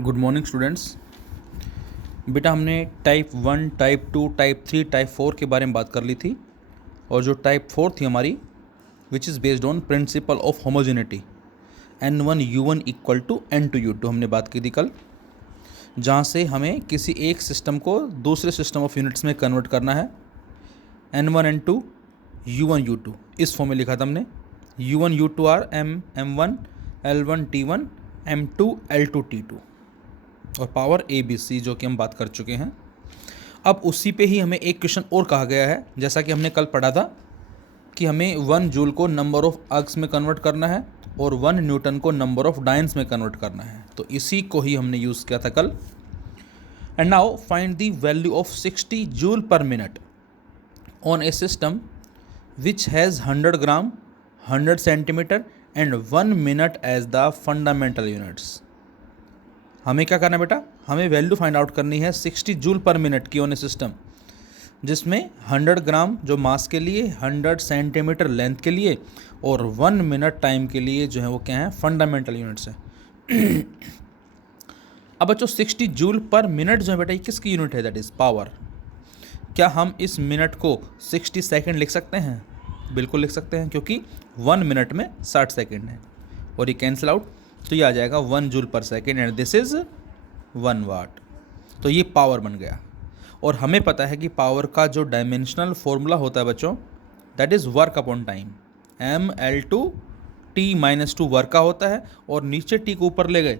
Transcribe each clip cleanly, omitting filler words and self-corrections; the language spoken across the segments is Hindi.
Good morning students. बेटा हमने टाइप 1, टाइप 2, टाइप 3, टाइप 4 के बारे में बात कर ली थी और जो टाइप 4 थी हमारी which is based on principle of homogeneity N1U1 equal to N2U2 हमने बात की थी कल, जहाँ से हमें किसी एक सिस्टम को दूसरे सिस्टम ऑफ यूनिट्स में कन्वर्ट करना है। N1 N2 U1 U2 इस फॉर्म में लिखा था हमने। U1 U2 are M1 L1 T1 M2 L2 T2 और पावर ABC जो कि हम बात कर चुके हैं। अब उसी पे ही हमें एक क्वेश्चन और कहा गया है, जैसा कि हमने कल पढ़ा था कि हमें 1 जूल को नंबर ऑफ अर्ग्स में कन्वर्ट करना है और 1 न्यूटन को नंबर ऑफ डायन्स में कन्वर्ट करना है। तो इसी को ही हमने यूज़ किया था कल। And now find the value of 60 joule per minute on a system which has 100 gram, 100 centimetre and 1 minute as the fundamental units. हमें क्या करना है बेटा, हमें वैल्यू फाइंड आउट करनी है 60 जूल पर मिनट की ऑन ए सिस्टम जिसमें 100 ग्राम जो मास के लिए, 100 सेंटीमीटर लेंथ के लिए और 1 मिनट टाइम के लिए जो है वो क्या है, फंडामेंटल यूनिट्स है। अब बच्चों 60 जूल पर मिनट जो है बेटा ये किसकी यूनिट है, दैट इज़ पावर। क्या हम इस मिनट को 60 सेकेंड लिख सकते हैं? बिल्कुल लिख सकते हैं, क्योंकि 1 मिनट में 60 सेकेंड है और ये कैंसिल आउट, तो ये आ जाएगा 1 जूल पर सेकेंड एंड दिस इज़ 1 वाट। तो ये पावर बन गया। और हमें पता है कि पावर का जो डायमेंशनल फॉर्मूला होता है बच्चों, that is work upon time. ML2T-2 work का होता है और नीचे T को ऊपर ले गए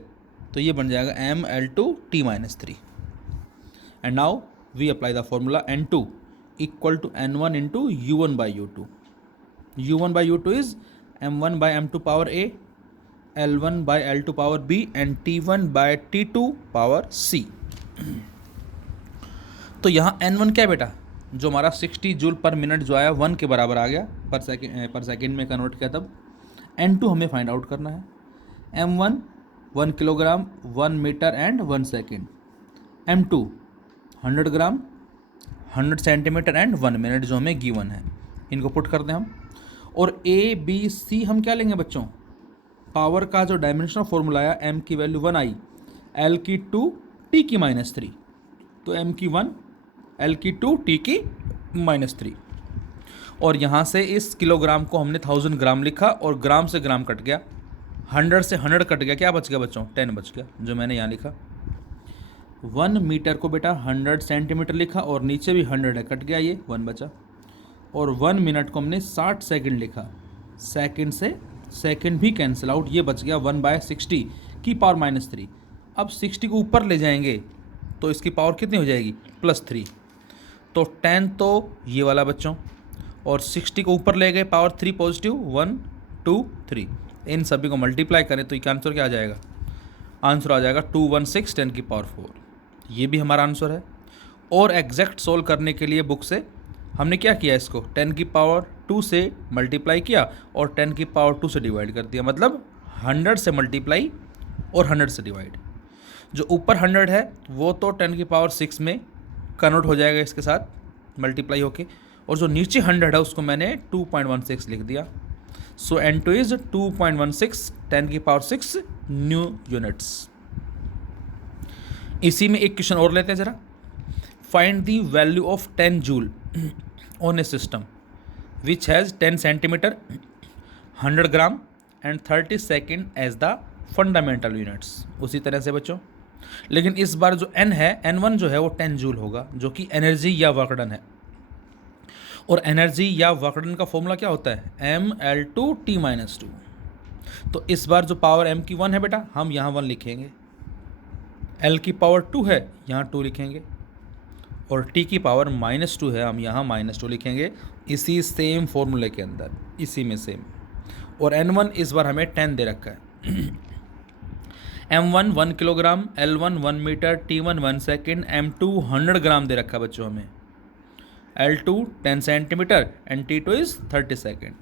तो ये बन जाएगा ML2T-3। And now we apply the formula N2 equal to N1 into U1/U2। U1/U2 is M1/M2 power A, L1/L2 power B and T1/T2 power C। तो यहाँ N1 क्या है बेटा, जो हमारा 60 जूल पर मिनट जो आया 1 के बराबर आ गया, पर सेकेंड में कन्वर्ट किया तब। N2 हमें फाइंड आउट करना है। M1 1 kilogram, 1 metre and 1 second. M2 100 gram, 100 centimetre and 1 minute जो हमें गिवन है। इनको पुट करते हैं हम। और ABC हम क्या लेंगे बच्चों, पावर का जो डायमेंशनल फॉर्मूला आया, M की वैल्यू 1 आई, L की 2, T की -3। तो M की 1, L की 2, T की -3। और यहाँ से इस किलोग्राम को हमने 1000 ग्राम लिखा और ग्राम से ग्राम कट गया, 100 से 100 कट गया, क्या बच गया बच्चों, 10 बच गया, जो मैंने यहाँ लिखा। 1 मीटर को बेटा 100 सेंटीमीटर लिखा और नीचे भी 100 है, कट गया, ये 1 बचा। और 1 मिनट को हमने 60 सेकंड लिखा, सेकंड से सेकंड भी कैंसिल आउट, ये बच गया 1/60 की पावर -3। अब 60 को ऊपर ले जाएंगे तो इसकी पावर कितनी हो जाएगी, +3। तो 10 तो ये वाला बच्चों, और 60 को ऊपर ले गए, पावर 3 पॉजिटिव, 1 2 3, इन सभी को मल्टीप्लाई करें तो ये आंसर क्या आ जाएगा, आंसर आ जाएगा 216 10 की पावर 4। ये भी हमारा आंसर है। और एग्जैक्ट सोल्व करने के लिए बुक से हमने क्या किया, इसको 10 की पावर 2 से मल्टीप्लाई किया और 10 की पावर 2 से डिवाइड कर दिया, मतलब 100 से मल्टीप्लाई और 100 से डिवाइड। जो ऊपर 100 है वो तो 10 की पावर 6 में कन्वर्ट हो जाएगा इसके साथ मल्टीप्लाई होके, और जो नीचे 100 है उसको मैंने 2.16 लिख दिया। सो N2 इज 2.16 10 की पावर 6 न्यू यूनिट्स। इसी में एक क्वेश्चन और लेते हैं जरा। Find the value of 10 joule on a system which has 10 centimetre, 100 gram and 30 second as the fundamental units. उसी तरह से बच्चों, लेकिन इस बार जो N है, N1 जो है वो 10 जूल होगा, जो कि एनर्जी या वर्क डन है। और एनर्जी या वर्क डन का फॉर्मूला क्या होता है, ML2T-2। तो इस बार जो पावर M की 1 है बेटा, हम यहाँ 1 लिखेंगे, L की पावर 2 है, यहाँ 2 लिखेंगे, और T की पावर -2 है, हम यहाँ -2 लिखेंगे, इसी सेम फॉर्मूले के अंदर, इसी में सेम। और N1 इस बार हमें 10 दे रखा है। M1 1 kilogram, L1 1 metre, T1 1 second, M2 100 gram दे रखा है बच्चों हमें, L2 10 centimetre and T2 is 30 second.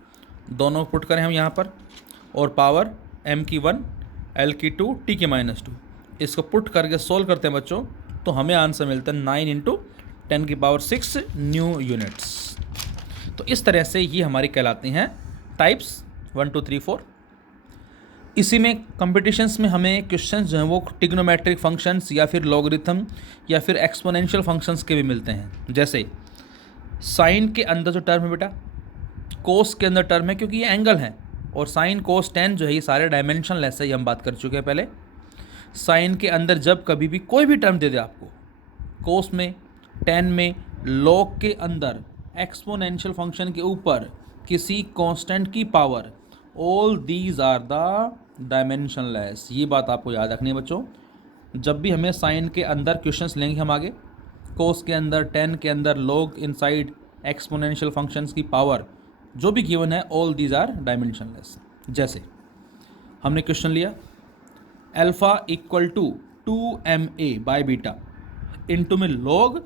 दोनों पुट करें हम यहाँ पर, और पावर M की 1, L की 2, T की -2, इसको पुट करके सोल्व करते हैं बच्चों, तो हमें आंसर मिलता है 9 इंटू 10 की पावर 6 न्यू यूनिट्स। तो इस तरह से ये हमारी कहलाती हैं टाइप्स 1 2 3 4। इसी में कॉम्पिटिशन्स में हमें क्वेश्चंस जो हैं वो ट्रिग्नोमेट्रिक फंक्शंस या फिर लॉगरिथम या फिर एक्सपोनेंशियल फंक्शंस के भी मिलते हैं। जैसे साइन के अंदर जो टर्म है बेटा, कोस के अंदर टर्म है, क्योंकि ये एंगल है, और साइन कोस टेन जो है ये सारे डायमेंशनलेस है, ये हम बात कर चुके हैं पहले। साइन के अंदर जब कभी भी कोई भी टर्म दे दे आपको, कोस में, टेन में, लॉग के अंदर, एक्सपोनेंशियल फंक्शन के ऊपर किसी कांस्टेंट की power, all these are the dimensionless. ये बात आपको याद रखनी है बच्चों। जब भी हमें साइन के अंदर क्वेश्चंस लेंगे हम आगे, कोस के अंदर, टेन के अंदर, लॉग इनसाइड, एक्सपोनेंशियल फंक्शंस की पावर जो भी गिवन है, ऑल दीज आर डायमेंशनलेस। जैसे हमने क्वेश्चन लिया alpha equal to 2ma by beta into में log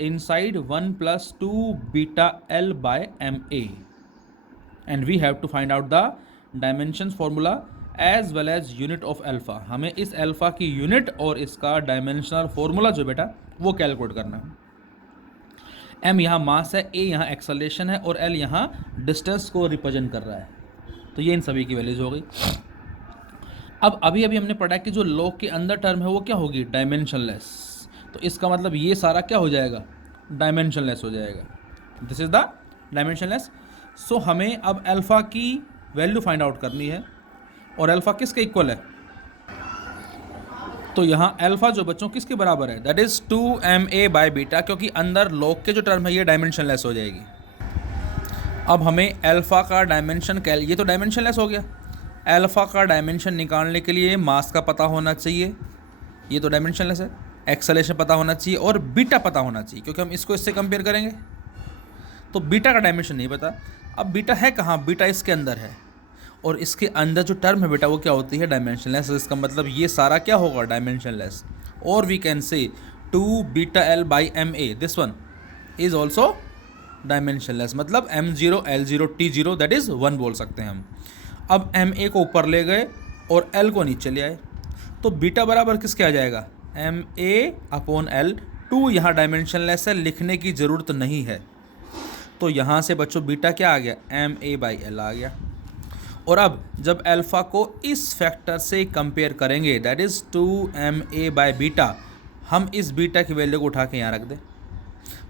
inside 1 + 2 beta l by ma, and we have to find out the dimensions formula as well as unit of alpha. हमें इस अल्फा की यूनिट और इसका डायमेंशनल फॉर्मूला जो बेटा वो कैलकुलेट करना है। m यहाँ मास है, a यहाँ एक्सेलरेशन है, और l यहाँ डिस्टेंस को रिप्रेजेंट कर रहा है। तो ये इन सभी की वैल्यूज हो गई। अब अभी हमने पढ़ा कि जो लॉग के अंदर टर्म है वो क्या होगी, डायमेंशनलेस। तो इसका मतलब ये सारा क्या हो जाएगा, डायमेंशनलेस हो जाएगा। This is the dimensionless. So हमें अब अल्फा की वैल्यू फाइंड आउट करनी है, और अल्फा किसके इक्वल है, तो यहाँ अल्फा जो बच्चों किसके बराबर है, that is 2ma by beta, क्योंकि अंदर लॉग के जो टर्म है ये डायमेंशनलेस हो जाएगी। अब हमें अल्फा का डायमेंशन ये तो डायमेंशनलेस हो गया। अल्फा का डायमेंशन निकालने के लिए मास का पता होना चाहिए, ये तो डायमेंशनलेस है, एक्सेलरेशन पता होना चाहिए, और बीटा पता होना चाहिए, क्योंकि हम इसको इससे कंपेयर करेंगे। तो बीटा का डायमेंशन नहीं पता। अब बीटा है कहाँ, बीटा इसके अंदर है, और इसके अंदर जो टर्म है बेटा वो क्या होती है, डायमेंशनलेस। इसका मतलब ये सारा क्या होगा, डायमेंशनलेस। और we can say 2 beta l by ma, this one is also dimensionless. मतलब m0 l0 t0 that is 1 बोल सकते हैं हम। अब ma को ऊपर ले गए और l को नीचे ले आए, तो बीटा बराबर किसके आ जाएगा, ma/l। 2 यहाँ डायमेंशनलेस है, लिखने की ज़रूरत नहीं है। तो यहाँ से बच्चों बीटा क्या आ गया, ma/l आ गया। और अब जब अल्फ़ा को इस फैक्टर से कंपेयर करेंगे, that is 2ma by beta, हम इस बीटा की वैल्यू को उठा के यहाँ रख दें,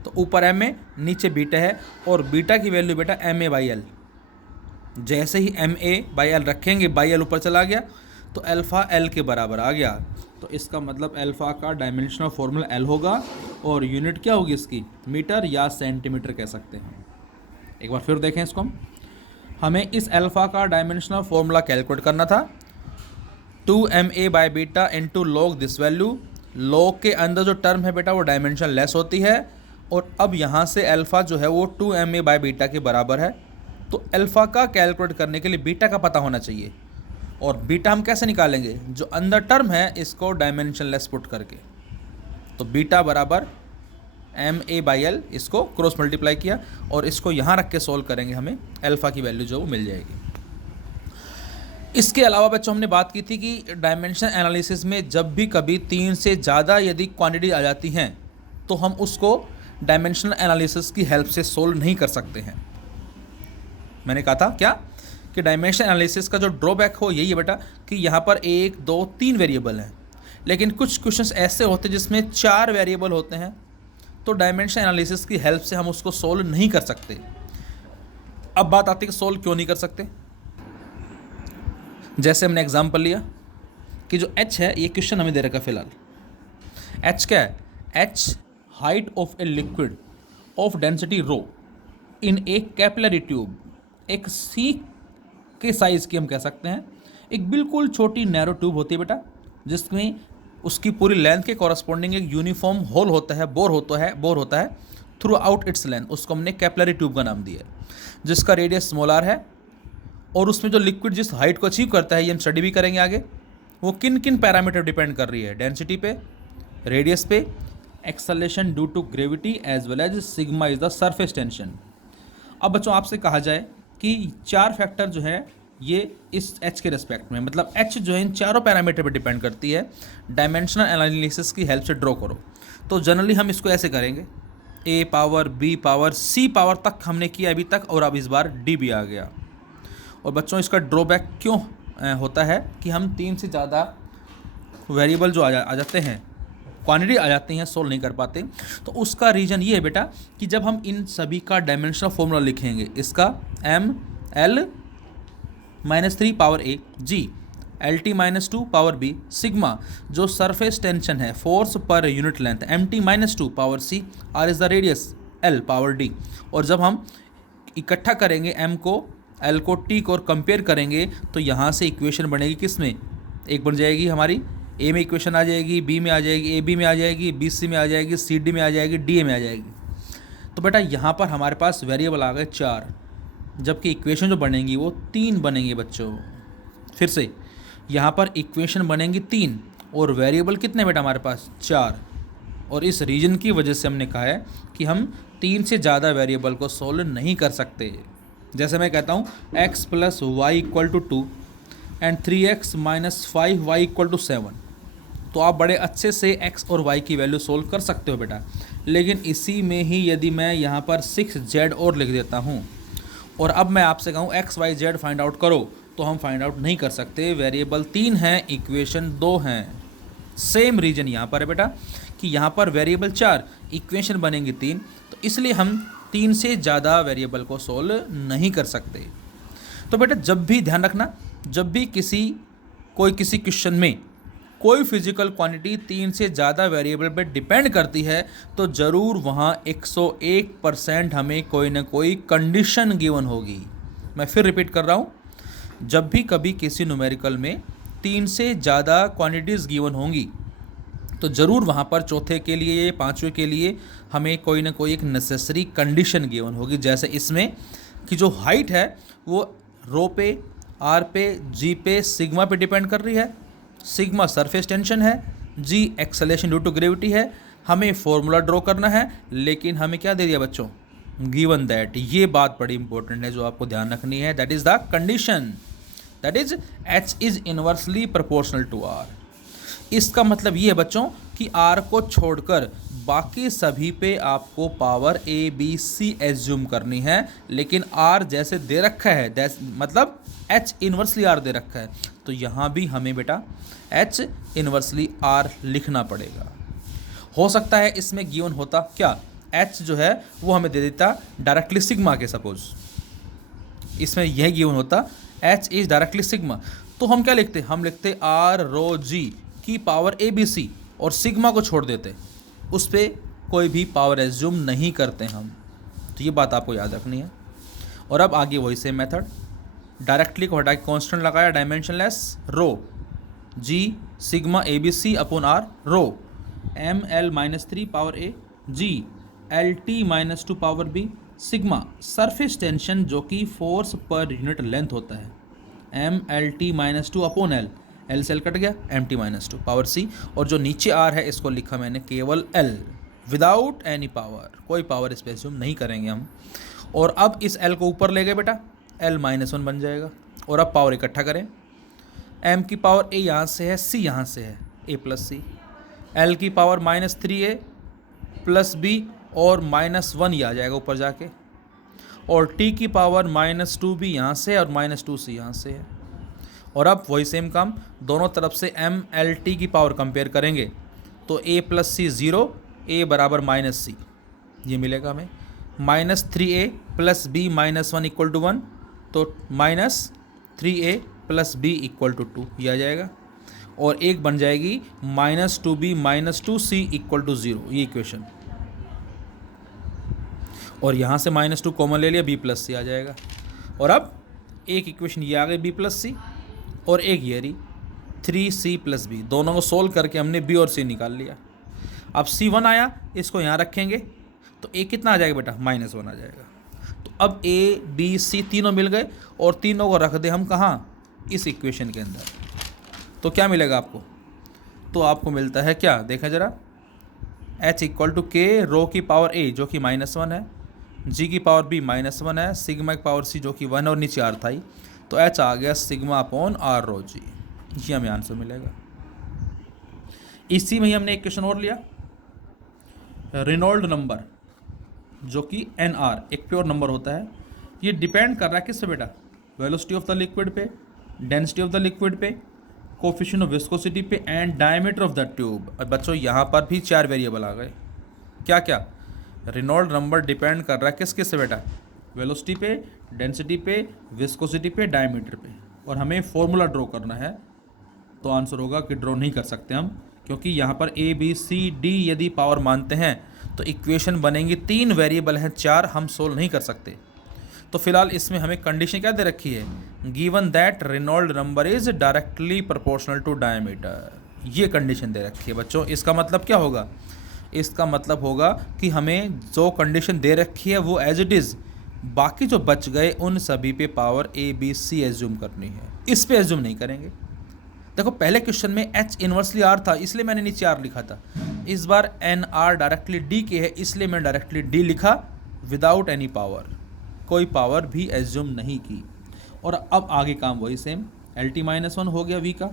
तो ऊपर ma नीचे बीटा है, और बीटा की वैल्यू बेटा ma/l। जैसे ही ma/l रखेंगे, बाई l ऊपर चला गया, तो अल्फ़ा l के बराबर आ गया। तो इसका मतलब अल्फ़ा का डायमेंशनल फॉर्मूला l होगा, और यूनिट क्या होगी इसकी, मीटर या सेंटीमीटर कह सकते हैं। एक बार फिर देखें इसको, हमें इस अल्फ़ा का डायमेंशनल फॉर्मूला कैलकुलेट करना था, 2ma by beta into log this value. Log के अंदर जो टर्म है बेटा वो डायमेंशन लेस होती है, और अब यहाँ से अल्फ़ा जो है वो 2ma बाय बीटा के बराबर है। तो अल्फ़ा का कैलकुलेट करने के लिए बीटा का पता होना चाहिए, और बीटा हम कैसे निकालेंगे, जो अंदर टर्म है इसको डायमेंशनलेस पुट करके। तो बीटा बराबर ma/l, इसको क्रॉस मल्टीप्लाई किया, और इसको यहाँ रख के सॉल्व करेंगे, हमें अल्फ़ा की वैल्यू जो वो मिल जाएगी। इसके अलावा बच्चों हमने बात की थी कि डायमेंशन एनालिसिस में जब भी कभी 3 से ज़्यादा यदि क्वांटिटी आ जाती हैं, तो हम उसको डायमेंशनल एनालिसिस की हेल्प से सोल्व नहीं कर सकते हैं। मैंने कहा था क्या कि डायमेंशन एनालिसिस का जो ड्रॉबैक हो यही है बेटा कि यहाँ पर 1, 2, 3 वेरिएबल हैं, लेकिन कुछ क्वेश्चंस ऐसे होते हैं जिसमें 4 वेरिएबल होते हैं, तो डायमेंशन एनालिसिस की हेल्प से हम उसको सोल्व नहीं कर सकते। अब बात आती है कि सोल्व क्यों नहीं कर सकते। जैसे हमने एग्जांपल लिया कि जो h है, ये क्वेश्चन हमें दे रखा है फिलहाल। h क्या है, h height of a liquid of density rho in A capillary tube, एक सीक के साइज़ की हम कह सकते हैं, एक बिल्कुल छोटी नैरो ट्यूब होती है बेटा, जिसमें उसकी पूरी लेंथ के कॉरस्पॉन्डिंग एक यूनिफॉर्म होल होता है, बोर होता है थ्रू आउट इट्स लेंथ। उसको हमने कैपिलरी ट्यूब का नाम दिया है, जिसका रेडियस स्मॉल r है, और उसमें जो लिक्विड जिस हाइट को अचीव करता है, ये हम स्टडी भी करेंगे आगे, वो किन किन पैरामीटर डिपेंड कर रही है, डेंसिटी पे, रेडियस पे, acceleration due to gravity, as well as sigma is the surface tension. अब बच्चों आपसे कहा जाए कि 4 फैक्टर जो है ये इस h के रिस्पेक्ट में, मतलब h जो है इन चारों पैरामीटर पर डिपेंड करती है, डायमेंशनल एनालिसिस की हेल्प से ड्रॉ करो। तो जनरली हम इसको ऐसे करेंगे, a power b power c power तक हमने किया अभी तक, और अब इस बार d भी आ गया। और बच्चों इसका ड्रॉबैक क्यों होता है कि हम 3 से ज़्यादा वेरिएबल जो आ जाते हैं, क्वांटिटी आ जाती हैं, सोल्व नहीं कर पाते। तो उसका रीज़न ये है बेटा कि जब हम इन सभी का डायमेंशनल फॉर्मूला लिखेंगे, इसका ML-3 power A G LT-2 power B sigma जो सरफेस टेंशन है, force per unit length, MT-2 power C R is the radius, L power D। और जब हम इकट्ठा करेंगे M को, L को, T को और कंपेयर करेंगे तो यहाँ से इक्वेशन बनेगी किस में, एक बन जाएगी हमारी A में इक्वेशन आ जाएगी, B में आ जाएगी, AB में आ जाएगी, BC में आ जाएगी, CD में आ जाएगी, DA में आ जाएगी। तो बेटा यहाँ पर हमारे पास वेरिएबल आ गए 4, जबकि इक्वेशन जो बनेंगी वो 3 बनेंगी बच्चों। फिर से यहाँ पर इक्वेशन बनेंगी 3 और वेरिएबल कितने बेटा हमारे पास 4। और इस रीजन की वजह से हमने कहा है कि हम 3 से ज़्यादा वेरिएबल को सोल्व नहीं कर सकते। जैसे मैं कहता हूँ x + y = 2 and 3x - 5y = 7, तो आप बड़े अच्छे से x और y की वैल्यू सोल्व कर सकते हो बेटा। लेकिन इसी में ही यदि मैं यहाँ पर 6z और लिख देता हूँ और अब मैं आपसे कहूँ x y z find out करो, तो हम फाइंड आउट नहीं कर सकते। वेरिएबल 3 हैं, इक्वेशन 2 हैं। सेम रीजन यहाँ पर है बेटा कि यहाँ पर वेरिएबल 4, इक्वेशन बनेंगी 3, तो इसलिए हम 3 से ज़्यादा वेरिएबल को सोल्व नहीं कर सकते। तो बेटा जब भी ध्यान रखना, जब भी किसी क्वेश्चन में कोई फिजिकल क्वांटिटी 3 से ज़्यादा वेरिएबल पे डिपेंड करती है तो ज़रूर वहाँ 101% हमें कोई ना कोई कंडीशन गिवन होगी। मैं फिर रिपीट कर रहा हूँ, जब भी कभी किसी न्यूमेरिकल में 3 से ज़्यादा क्वांटिटीज़ गिवन होंगी तो ज़रूर वहाँ पर चौथे के लिए, पाँचवें के लिए हमें कोई ना कोई एक नेसेसरी कंडीशन गिवन होगी। जैसे इसमें कि जो हाइट है वो रो पे, आर पे, जी पे, सिग्मा पे डिपेंड कर रही है। सिग्मा सरफेस टेंशन है, जी एक्सेलेरेशन ड्यू टू ग्रेविटी है। हमें फॉर्मूला ड्रॉ करना है, लेकिन हमें क्या दे दिया बच्चों, गिवन दैट। ये बात बड़ी इंपॉर्टेंट है जो आपको ध्यान रखनी है, that is the condition, that is H is inversely proportional to R। इसका मतलब ये है बच्चों कि R को छोड़कर बाकी सभी पे आपको power A B C assume करनी है, लेकिन R जैसे दे रखा है, मतलब H इनवर्सली R दे रखा है, तो यहाँ भी हमें बेटा H इनवर्सली R लिखना पड़ेगा। हो सकता है इसमें गिवन होता क्या, H जो है वो हमें दे देता डायरेक्टली सिग्मा के, सपोज इसमें यह गिवन होता H इज डायरेक्टली सिग्मा, तो हम क्या लिखते, हम लिखते R रो G की पावर ABC और सिग्मा को छोड़ देते, उस पर कोई भी पावर एज्यूम नहीं करते हम। तो ये बात आपको याद रखनी है। और अब आगे वही सेम मेथड, डायरेक्टली को हटा के कॉन्स्टेंट लगाया, dimensionless, rho G sigma ABC upon R, rho ML-3 power A G LT-2 power B sigma surface tension जो कि फोर्स पर यूनिट लेंथ होता है, MLT-2 अपॉन L, L से L कट गया, MT-2 पावर C, और जो नीचे R है इसको लिखा मैंने केवल L विदाउट एनी पावर, कोई पावर इस पे एज्यूम नहीं करेंगे हम। और अब इस L को ऊपर ले गए बेटा, L-1 बन जाएगा। और अब पावर इकट्ठा करें, M की पावर A यहाँ से है, C यहाँ से है, A + C, L की पावर -3A + B और -1 ये आ जाएगा ऊपर जाके, और T की पावर -2B यहाँ से और -2C यहाँ से है। और अब वही सेम काम, दोनों तरफ से MLT की पावर कंपेयर करेंगे तो A + C 0, A बराबर -C, ये मिलेगा हमें। -3A + B -1 = 1, तो -3A + B = 2 ये आ जाएगा। और एक बन जाएगी -2B -2C = 0, ये इक्वेशन। और यहाँ से -2 कॉमन ले लिया, B + C आ जाएगा। और अब एक इक्वेशन ये आ गई B + C, और एक ये रही 3C + B, दोनों को सोल्व करके हमने B और C निकाल लिया। अब C1 आया, इसको यहाँ रखेंगे तो A कितना आ जाएगा बेटा, -1 आ जाएगा। तो अब A B C तीनों मिल गए और तीनों को रख दे हम कहाँ, इस इक्वेशन के अंदर, तो क्या मिलेगा आपको, तो आपको मिलता है क्या, देखें ज़रा, H = K रो की पावर A जो कि -1 है, G की पावर B -1 है, सिग्मा की पावर C जो कि 1 और नीचे R था ही, तो H आ गया सिग्मा अपॉन R रो G, ये हमें आंसर मिलेगा। इसी में ही हमने एक क्वेश्चन और लिया, रेनॉल्ड नंबर जो कि NR एक प्योर नंबर होता है, ये डिपेंड कर रहा है किस पे बेटा, वेलोसिटी ऑफ द लिक्विड पे, डेंसिटी ऑफ द लिक्विड पे, कोफिशिएंट ऑफ विस्कोसिटी पे and diameter of the tube. अब बच्चों यहाँ पर भी 4 वेरिएबल आ गए। क्या क्या? रेनॉल्ड नंबर डिपेंड कर रहा है किस किस से बेटा? वेलोसिटी पे, डेंसिटी पे, विस्कोसिटी पे, डायमीटर पे। और हमें फॉर्मूला ड्रॉ करना है, तो आंसर होगा कि ड्रॉ नहीं कर सकते हम, क्योंकि यहाँ पर ए बी सी डी यदि पावर मानते हैं तो इक्वेशन बनेंगी 3 वेरिएबल हैं, 4 हम सोल्व नहीं कर सकते। तो फिलहाल इसमें हमें कंडीशन क्या दे रखी है? Given that Reynold number is directly proportional to diameter, ये कंडीशन दे रखी है बच्चों। इसका मतलब क्या होगा? इसका मतलब होगा कि हमें जो कंडीशन दे रखी है वो एज इट इज़, बाकी जो बच गए उन सभी पे power A B C assume करनी है, इस पे एज्यूम नहीं करेंगे। देखो पहले क्वेश्चन में एच इन्वर्सली आर था इसलिए मैंने नीचे आर लिखा था, इस बार एन आर डायरेक्टली डी के है इसलिए मैंने डायरेक्टली डी लिखा विदाउट एनी पावर, कोई पावर भी एज्यूम नहीं की। और अब आगे काम वही same, L T minus one हो गया वी का,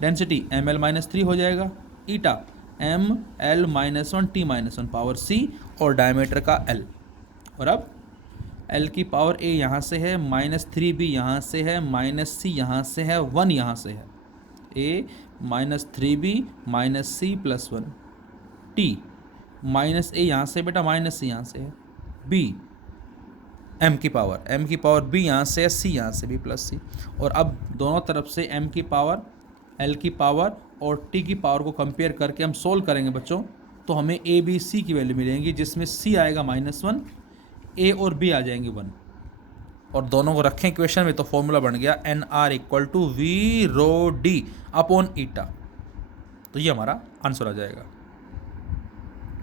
density M L minus three हो जाएगा, eta M L minus one T minus one power C और डायमीटर का एल। और अब एल की पावर ए यहाँ से है, माइनस थ्री भी यहाँ से है, माइनस सी यहाँ से है, वन यहाँ से है, A minus three B minus C plus one, T minus A यहाँ से बेटा, माइनस सी यहाँ से है, बी एम की पावर बी यहाँ से है, सी यहाँ से भी प्लस सी। और अब दोनों तरफ से एम की पावर, एल की पावर और टी की पावर को कंपेयर करके हम सोल्व करेंगे बच्चों, तो हमें ए बी सी की वैल्यू मिलेंगी, जिसमें सी आएगा माइनस वन, ए और बी आ जाएंगे वन, और दोनों को रखें इक्वेशन में तो फॉर्मूला बन गया N R equal to V rho D upon eta. तो ये हमारा आंसर आ जाएगा।